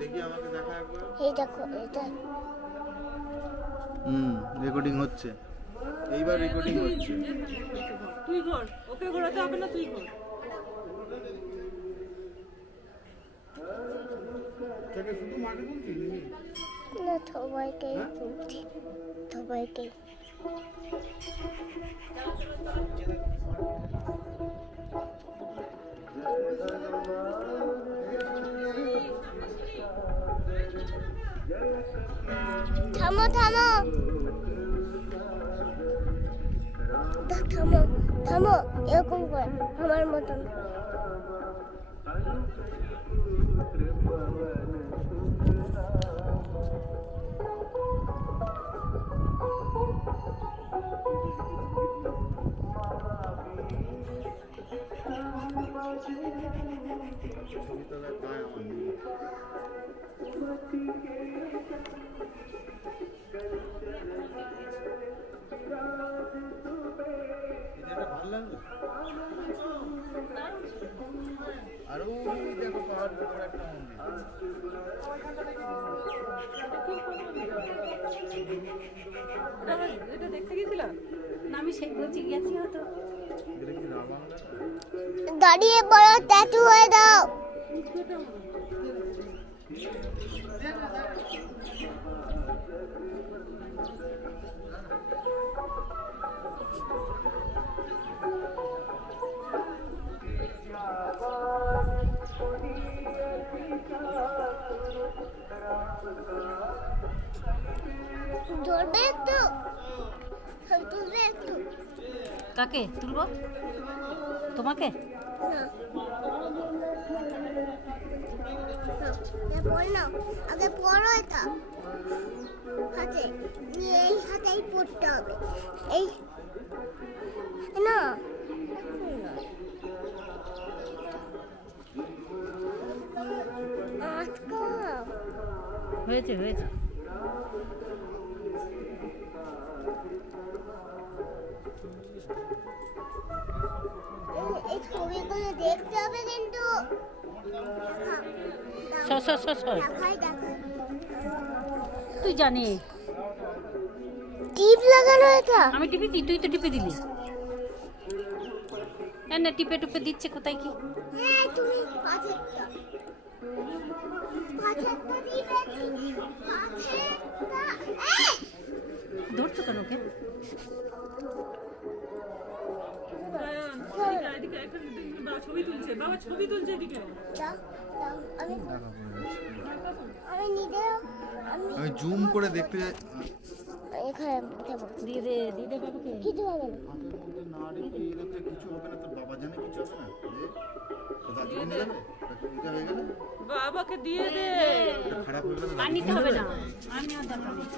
দেখি আমাকে দেখা একবার। এই দেখো এটা রেকর্ডিং হচ্ছে, এইবার রেকর্ডিং হচ্ছে। তুই ঘর, ওকে ঘোরাতে হবে না, তুই ঘর। তোকে শুধু মাকে বলছি না সবাইকেই বলছি, সবাইকে থামো থামো থামো থামো, এরকম করে আমার মতন। ছবি তোলার পায় আমার নেই। এটা ভালো লাগলো। আর ওই দেখো পাহাড় উপরে একটা মন্দির। এটা দেখতে গেছিলাম না, আমি সেই বলছি গেছি হয়তো। এটা কি রাবাংলা? দাঁড়িয়ে বড় ট্যাটু হয়ে দাও। ধরবে একটু, তুলবে একটু। কাকে তুলবো? তোমাকে? না পড় না, আগে পড়ো এটা হাতে নিয়ে, এই হাতেই পড়তে হবে। এই না আজকা হয়েছে হয়েছে। এই ছবিগুলো দেখতে হবে কিন্তু। সর সর সর সর। দেখাই দেখাই তুই জানি টিপ লাগানো এটা। আমি টিপেছি, তুই তো টিপে দিলি। না টিপে টুপে দিচ্ছে কোথায় কি? হ্যাঁ তুমি পাঁচেরটা দিবেছি, পাঁচেরটা ধরছো কেন ওকে? এদিকে একটা বাবা ছবি তুলছে, বাবা ছবি তুলছে এদিকে। দাও দাও, আমি দেখা পড়ে যাচ্ছে। আমি নিজেও আমি জুম করে দেখতে যাই। এখানে দেবো, দিয়ে দে দিয়ে দে বাবাকে। কিছু হবে না। হাতের মধ্যে না রেখে এরকম কিছু হবে না, তোর বাবা জানে কিছু হবে না। তো দাদু নিয়ে যাবে, এটা হয়ে গেলে বাবাকে দিয়ে দে। এটা খারাপ হয়ে গেলে আর দাদু নিতে নিয়ে হবে যাবে? না, আর নেওয়ার দরকার নেই।